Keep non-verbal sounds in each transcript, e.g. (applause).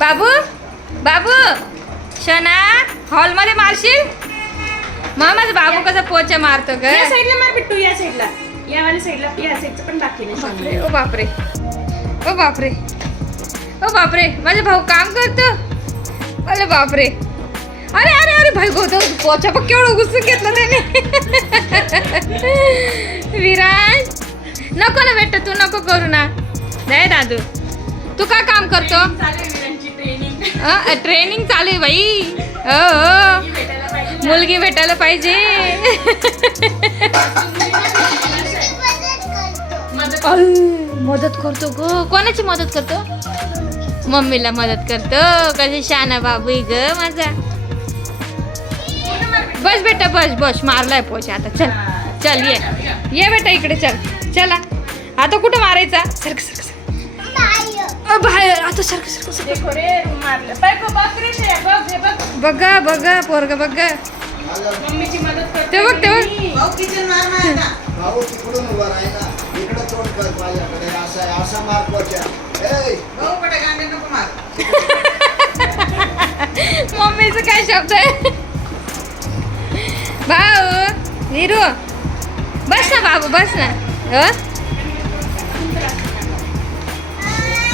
बाबू बाबू शना हॉलमध्ये मारशील? मग माझा बाबू कसा पोचा मारतो ग? या साईडला मार बिट्टू या साईडला या वाल्या साईडला या साईडचं पण बाकी नाही. ओ बापरे. ओ बापरे. ओ बापरे माझा भाऊ काम करतो. अरे बापरे. अरे अरे अरे भाई गो पोचा पण केवढं घुसून घेतलं त्याने. विराज नको ना बेटा तू नको करू ना. नाही दादू. तू काय काम करतो? ट्रेनिंग ट्रेनिंग चालू आहे बाई. हो हो. मुलगी भेटायला पाहिजे. मदत करतो ग. कोणाची मदत करतो? मम्मीला मदत करतो. कशी शाना बाबू ग माझा. बस बेटा बस बस. मारलाय पोचा आता. चल चल ये. ये बेटा इकडे चल. चला. आता कुठं मारायचा? सरक सरक बाहेर आता सरक सरक सरक देखो रे मारलं. बायको बघ रे श्रेया, बघ हे बघ. बघा बघा पोरग बघा. मम्मीची मदत करते ते बघ, ते बघ. मी. भाऊ किचन मार मार ना? भाऊ तिकडून उभा राही ना. इकडे तोंड कर माझ्याकडे. असा आहे, असा मार पोच्या ए भाऊ कडे गांडे नको मार. (laughs) मम्मीचं काय शब्द आहे? भाऊ वीरू बस ना बाबू बस ना. अ?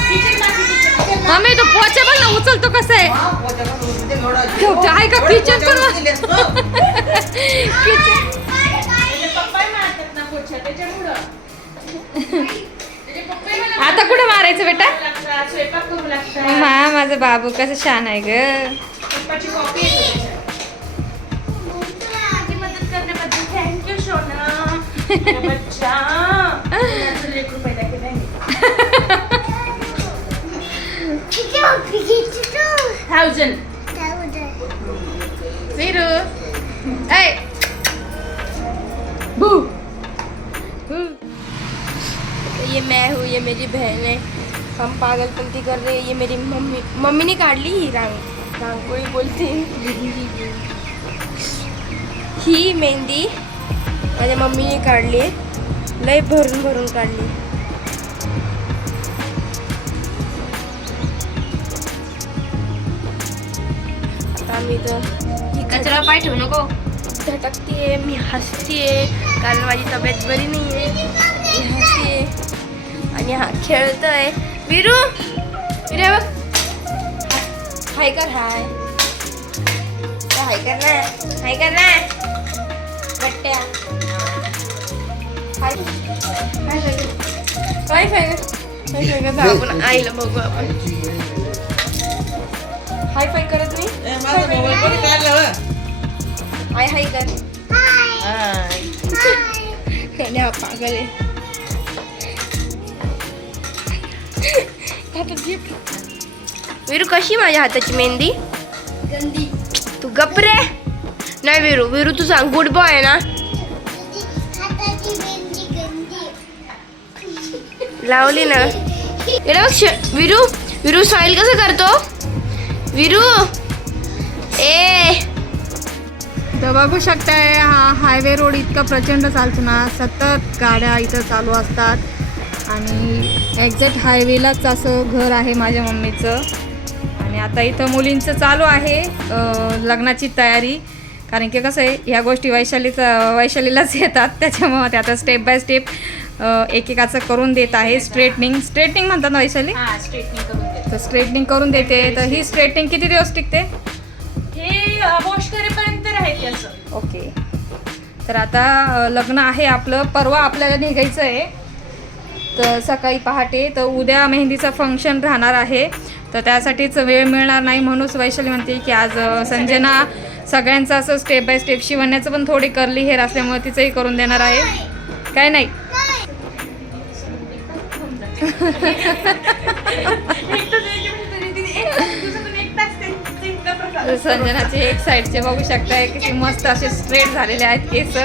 मम्मी तो पोचा बघ ना उचलतो कसं आहे. आहे का? किचन पण. किचन आता कुठं मारायचं बेटा? मा माझा बाबू कसं छान आहे ग. (laughs) वीरू ऐ बू. ये मैं हूँ, ये मेरी बहन है। हम पागलपंती कर रहे हैं, ये मेरी मम्मी। मम्मी ने काट ली ही रांग। रांग को ही बोलते हैं। ही मेहंदी। माझ्या मम्मीने काढली लय भरून भरून काढली इथं ही कचरा पाय ठेवू नको. झटकते मी हसते कारण माझी तब्येत बरी नाही आहे मी हसते आणि हा खेळतोय. विरू! विरू बघ. हाय कर हाय. हाय कर ना. हाय कर ना. गट्ट्या हाय. हाय कर. हाय हाय आपण (laughs) आईला बघू आपण. हाय फाय करत नाही? ए, माझा मोबाईल कोणी काढला होय? हाय हाय कर आणि हा पागल आहे. हातात घे. वीरू कशी माझ्या हाताची मेहंदी? गंदी. तू गप रे. नाही वीरू वीरू तू सांग गुड बॉय आहे ना? लावली ना. (laughs) इकडे बघ श- वीरू वीरू स्माईल कसं करतो? वीरू? ए. तर बघू शकताय. हा हायवे रोड इतका प्रचंड चालतो ना. सतत गाड्या इथं चालू असतात. आणि एक्झॅक्ट हायवेलाच असं घर आहे माझ्या मम्मीचं. आणि आता इथं मुलींचं चालू आहे लग्नाची तयारी. कारण की कसं आहे ह्या गोष्टी वैशालीचं वैशालीलाच येतात. त्याच्यामुळं ते आता स्टेप बाय स्टेप एकेकाचं करून देत आहे. स्ट्रेटनिंग स्ट्रेटनिंग म्हणतात ना वैशाली? हा स्ट्रेटनिंग तर स्ट्रेटनिंग करून देते. तर ही स्ट्रेटनिंग किती दिवस टिकते? हे वॉश करेपर्यंत राहते असं. ओके. तर आता लग्न आहे आपलं. परवा आपल्याला निघायचं आहे तर सकाळी पहाटे तर उद्या मेहंदीचं फंक्शन राहणार आहे. तर त्यासाठीच वेळ मिळणार नाही. म्हणूनच वैशाली म्हणते की आज संजना सगळ्यांचं असं स्टेप बाय स्टेप शिवण्याचं पण थोडी करली हेर असल्यामुळे तिचंही करून देणार आहे. काय नाही? (laughs) संजनाचे एक साईडचे बघू शकताय किती मस्त असे स्ट्रेट झालेले आहेत केस.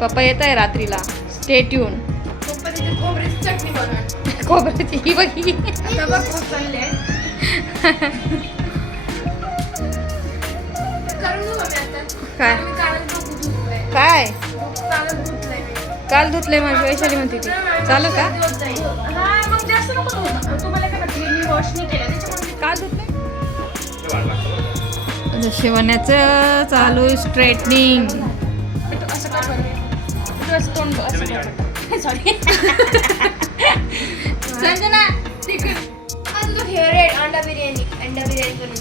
पप्पा येत आहे रात्रीला स्टेट येऊन खोबऱ्याची ही बघी (laughs) काय. काय? काल धुतलंय माझी वैशाली म्हणते ती. चालू का? दिवस काल शिवण्याचं चालू स्ट्रेटनिंग सॉरी संजना अंडा बिर्याणी अंडा बिर्याणी करून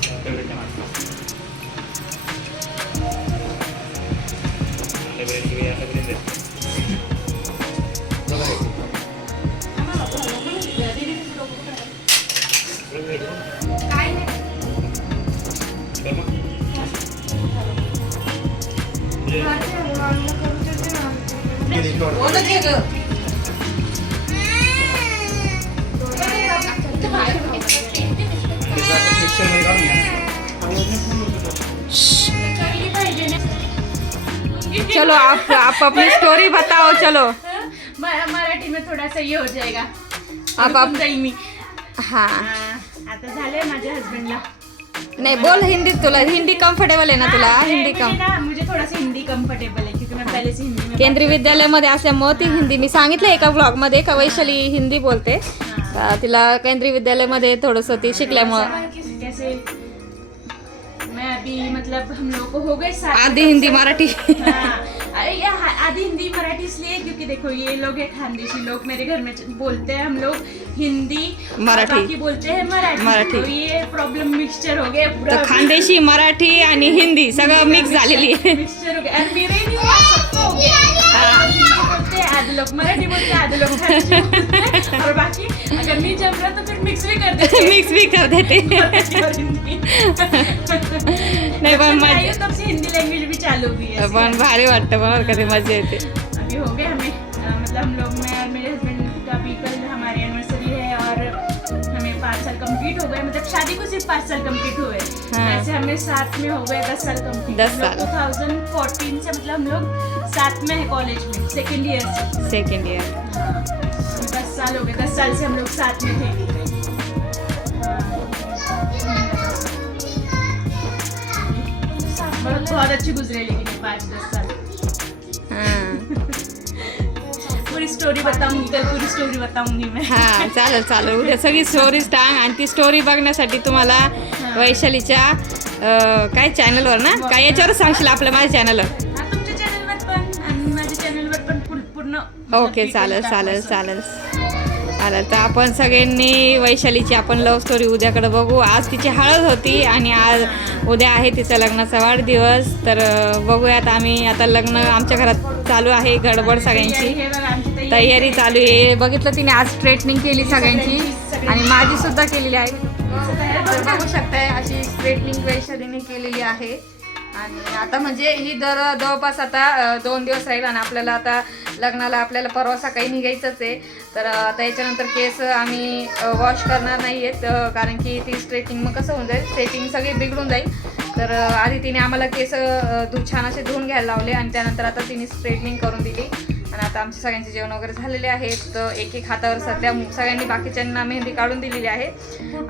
चलो आप आप अपनी स्टोरी बताओ चलो। मराठी में थोड़ा सा ये हो जाएगा आप- आप- मी हाँ। हा, आता झालंय माझ्या हस्बंडला नाही बोल हिंदी तुला. हिंदी कम्फर्टेबल आहे ना तुला? हिंदी कम मुझे थोड़ा सा हिंदी कंफर्टेबल है केंद्रीय विद्यालयामध्ये असल्यामुळे ती हिंदी मी सांगितलं एका ब्लॉगमध्ये का वैशाली हिंदी बोलते. तिला केंद्रीय विद्यालयामध्ये थोडंसं ती शिकल्यामुळं. मैं अभी मतलब हम लोग को हो गए आधी हिंदी मराठी। हाँ, अरे ये हा- आधी हिंदी मराठी इसलिए क्योंकि देखो ये लोग है खानदेशी लोग मेरे घर में बोलते हैं हम लोग हिंदी मराठी। बाकी बोलते हैं मराठी। मराठी। तो ये प्रॉब्लम मिक्सचर हो गया पूरा तर खानदेशी मराठी आणि हिंदी सगळं मिक्स झालेली आहे. मिक्सचर हो गया। और मेरे सबको हो बोलते हैं आधे लोग मराठी बोलते हैं आधे लोग खानदेशी बोलते हैं। और बाकी अगर नहीं जम रहा तो फिर मिक्स भी कर देते मिक्स भी कर देते और नाही पण मज़ा तब से हिंदी लैंग्वेज भी चालू हुई है। पण भारी वाटतं मला कधी मज़ा येते अभी हो गए हमें मतलब हम लोग मैं और मेरे हस्बैंड का भी कल हमारी एनिवर्सरी है और हमें पाँच साल कंप्लीट हो गए। मतलब शादी को सिर्फ़ पाँच साल कंप्लीट हुए। हाँ। वैसे हमें साथ में हो गए दस साल कंप्लीट दस साल। टू थाउज़ेंड फोर्टीन से मतलब हम लोग साथ में है कॉलेज में सेकेंड ईयर सेकंड इयर हाँ, दस साल हो गए दस साल से हम लोग साथ में थे। बहुत बहुत अच्छी गुजरे लेकिन पाँच दस साल। पूरी स्टोरी बताऊंगी कल पूरी स्टोरी बताऊंगी मैं। हा चालेल चालेल. उद्या सगळी स्टोरी सांग आणि ती स्टोरी बघण्यासाठी तुम्हाला वैशालीच्या अं, काय चॅनलवर ना? काय याच्यावर सांगशील आपल्या माझ्या चॅनलवर हा, तुमच्या चॅनलवर पण आणि माझ्या चॅनलवर पण पूर्ण- पूर्ण ओके चालेल चालेल चालेल. तर आपण सगळ्यांनी वैशालीची आपण लव्ह स्टोरी उद्याकडे बघू. आज तिची हळद होती आणि आज उद्या आहे तिचा लग्नाचा वाढदिवस. तर बघूयात आम्ही. आता लग्न आमच्या घरात चालू आहे गडबड सगळ्यांची. तयारी चालू आहे. बघितलं तिने आज स्ट्रेटनिंग केली सगळ्यांची. आणि माझी सुद्धा केलेली आहे. तर बघू शकताय अशी स्ट्रेटनिंग वैशालीने केलेली आहे. आणि आता म्हणजे ही दर जवळपास आता दोन दिवस राहील आणि आपल्याला आता लग्नाला आपल्याला परवा सकाळी निघायचंच आहे. तर आता याच्यानंतर केस आम्ही वॉश करणार नाही आहेत कारण की ती स्ट्रेटिंग मग कसं होऊन जाईल? सेटिंग सगळी बिघडून जाईल. तर आधी तिने आम्हाला केस छान असे धुवून घ्यायला लावले आणि त्यानंतर आता तिने स्ट्रेटनिंग करून दिली. आणि आता आमचे सगळ्यांचे जेवण वगैरे झालेले आहेत तर एक एक हातावर सध्या सगळ्यांनी बाकीच्यांना मेहंदी काढून दिलेली आहे.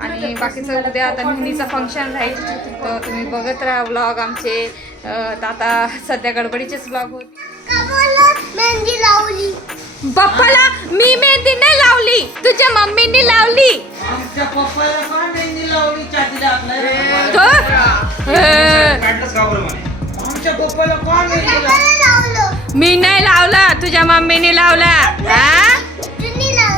आणि बाकीचं उद्या आता मेहंदीचं फंक्शन राहील. तर तुम्ही बघत राहा व्लॉग आमचे. तर आता सध्या गडबडीचेच व्लॉग होते. मेहंदी लावली. बाप्पाला मी मेहंदी नाही लावली. तुझ्या मम्मीने लावली. आमच्या पप्पाला काय मेहंदी लावली. तो मी नाही लावला तुझ्या मम्मीने लावला. हा?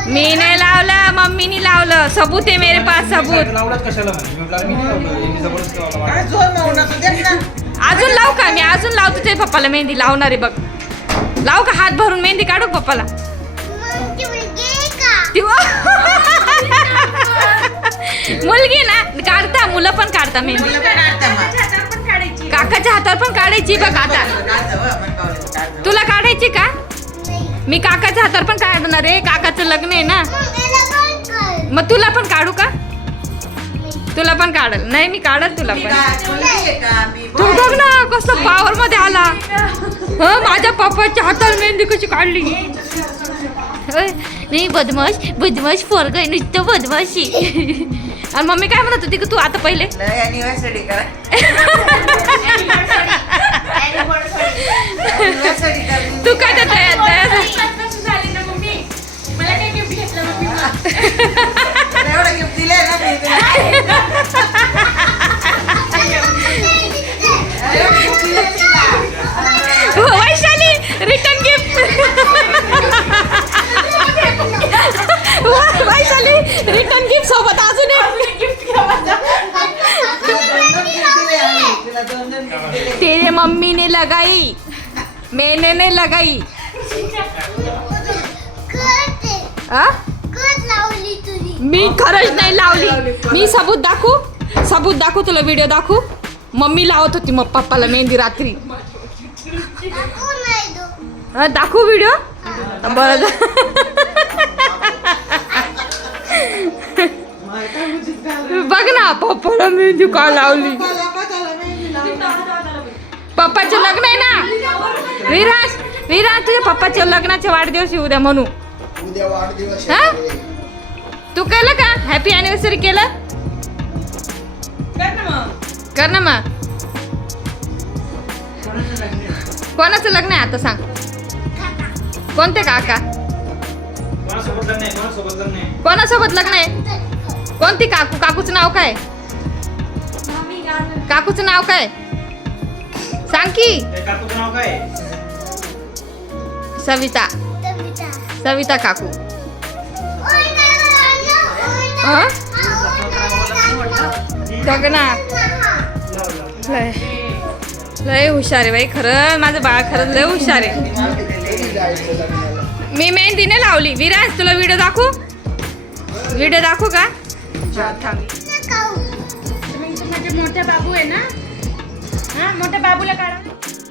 मी नाही लावला मम्मीने लावलं. सबूत आहे मेरे पास सबूत. लावलाच कशाला म्हणे? मी म्हटलं, मी नाही लावलं यांनी जबरदस्ती लावला मला. काय जोर मावण्याचं देख ना. अजून लावू का? मी अजून लावतो तुझ्या पप्पाला मेहंदी लावणार आहे बघ. लावू का? हात भरून मेहंदी काढू का पप्पाला? ती- मुलगी ना? काढता मुलं पण काढता मेहंदी. काकाच्या हातावर पण काढायची बघ आता. तुला काढायची का? मी काकाच्या हातावर पण काढणार आहे. काकाचं लग्न आहे ना. मग तुला पण काढू का? तुला पण काढल. नाही मी काढल तुला पण. तू बघ ना कसं पावर मध्ये आला. हं, माझ्या पप्पाच्या हातावर मेहंदी कशी काढली. नाही बदमाश बदमाश पोरग आहे नुसतं बदमाशी. आणि मम्मी काय म्हणत होती की तू आता पहिले? अॅनिव्हर्सरी करा. तू काय त्या तयार तयार पाच वर्ष झाली ना मम्मी. मला काय गिफ्ट घेतलं मम्मी? (laughs) एवढं गिफ्ट दिलंय ना (laughs) लगाई। मैंने ने लगाई। आ? मी खरंच नाही लावली. मी सबूत दाखवू? सबूत दाखवू तुला व्हिडिओ दाखवू? मम्मी लावत होती मग पप्पाला मेहंदी रात्री. दाखवू व्हिडिओ बरं. बघ ना पप्पाला मेहंदी का लावली? पप्पाचे लग्न आहे ना? विराज विराज तुझ्या पप्पाच्या लग्नाचे वाढदिवस आहे उद्या म्हणू. उद्या वाढदिवस हा? आहे. तू केलं का? हॅपी अॅनिव्हर्सरी केलं? कर ना मग. कर ना मग. कोणाचं लग्न आहे आता सांग. कोणते काका? कोणासोबत लग्न आहे? कोणती काकू? काकूचं नाव काय? काकूचं नाव काय? सांग की त्या काकूचं नाव काय आहे? सविता सविता काकू हं? बघ ना लय लय हुशार आहे बाई खरं माझं बाळ खरंच लय हुशार आहे? मी मेहंदीने लावली विराज तुला व्हिडिओ दाखवू व्हिडिओ दाखवू का थांब तुम्ही तो माझे मोठा बाबू आहे ना हा मोठ्या बाबूला काढा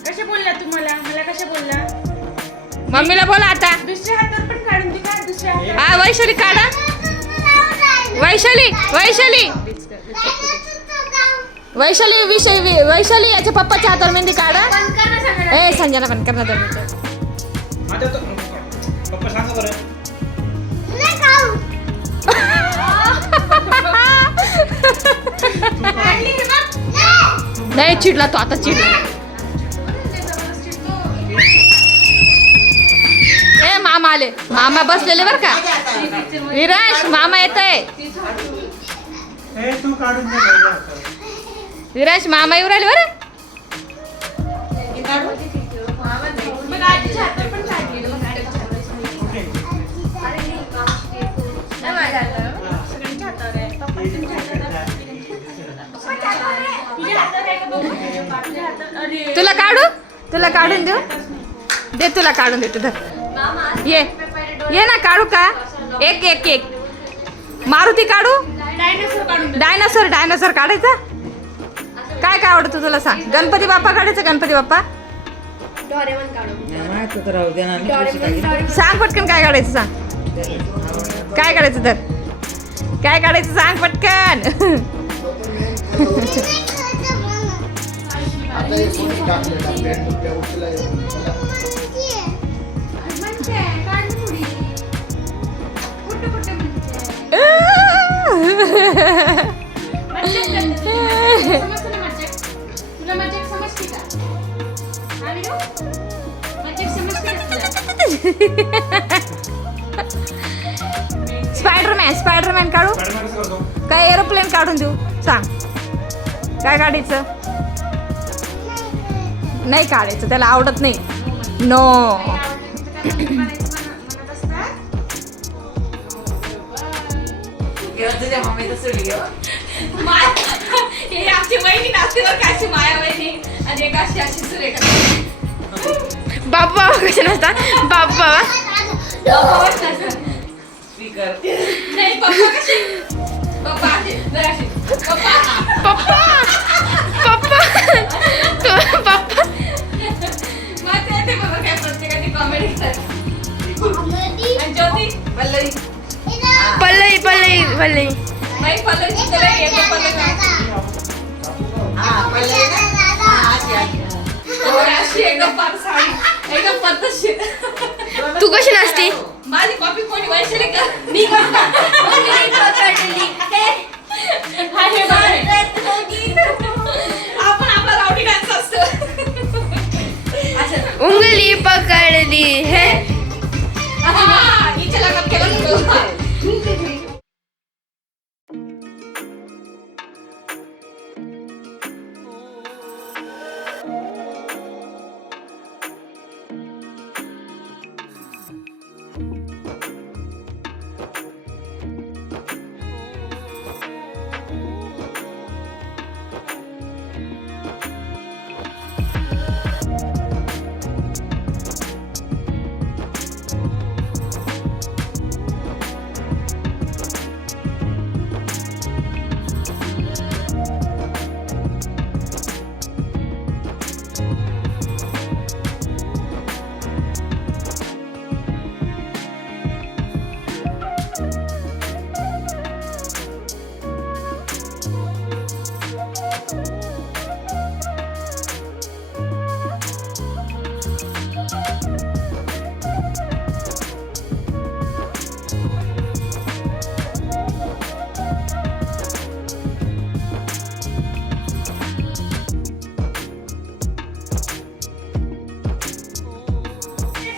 कसे बोलला तुम्हाला मला कसे बोलला मम्मीला बोला आता दुसऱ्या हातात पण काढून दे का दुसऱ्या हातात हा वैशाली काढा वैशाली वैशाली वैशाली विषय वि- वैशाली याच्या पप्पाच्या हातावर मेहंदी काढा ए संजना पण करणार दोन मिनिटं. माझ्या तो पप्पा सांगा बरं नाही चिडला तो आता चिडला ए मामा आले. मामा बसलेले बर का? विराज मामा येत आहे विराज मामा येऊ राहिले बरं? तुला काढू? तुला काढून देऊ? दे तुला काढून देते धर. ये. ये ना काढू का? एक एक एक. मारुती काढू? डायनासोर डायनासर डायनासोर काढायचा? काय काय आवडतं तुला सांग. गणपती बाप्पा काढायचा गणपती बाप्पा? सांग पटकन काय काढायचं सांग. काय काढायचं तर काय काढायचं सांग पटकन. (laughs) स्पायडरमॅन स्पायडरमॅन काढू? काय एरोप्लेन काढून देऊ? सांग. काय काढायचं? नाही काढायचं त्याला आवडत नाही. नो बाबा कसे नसतात? बाबा पप्पा पप्पा पल्लवी पल्लवी. पल्लवी हा हा तू कशी नाचते? माझी कॉपी कोणी वैशाली कर मी करतो उंगली पकडली. हे (laughs)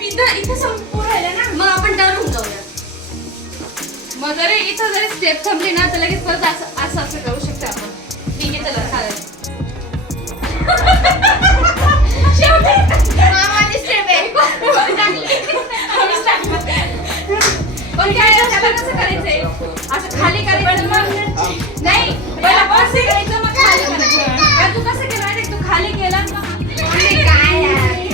इथं इथं संपू राहिलं ना मग आपण धरून जाऊया मग जरी इथं जरी स्टेप थांबली ना तर लगेच परत असं असं असं करू शकतो आपण. ठीक आहे चला चालेल. पण काय त्याला कसं असं खाली करायचं मग नाही पहिला बस करायचं मग खाली करायचं. तू कसं केलं तू खाली केला. मग काय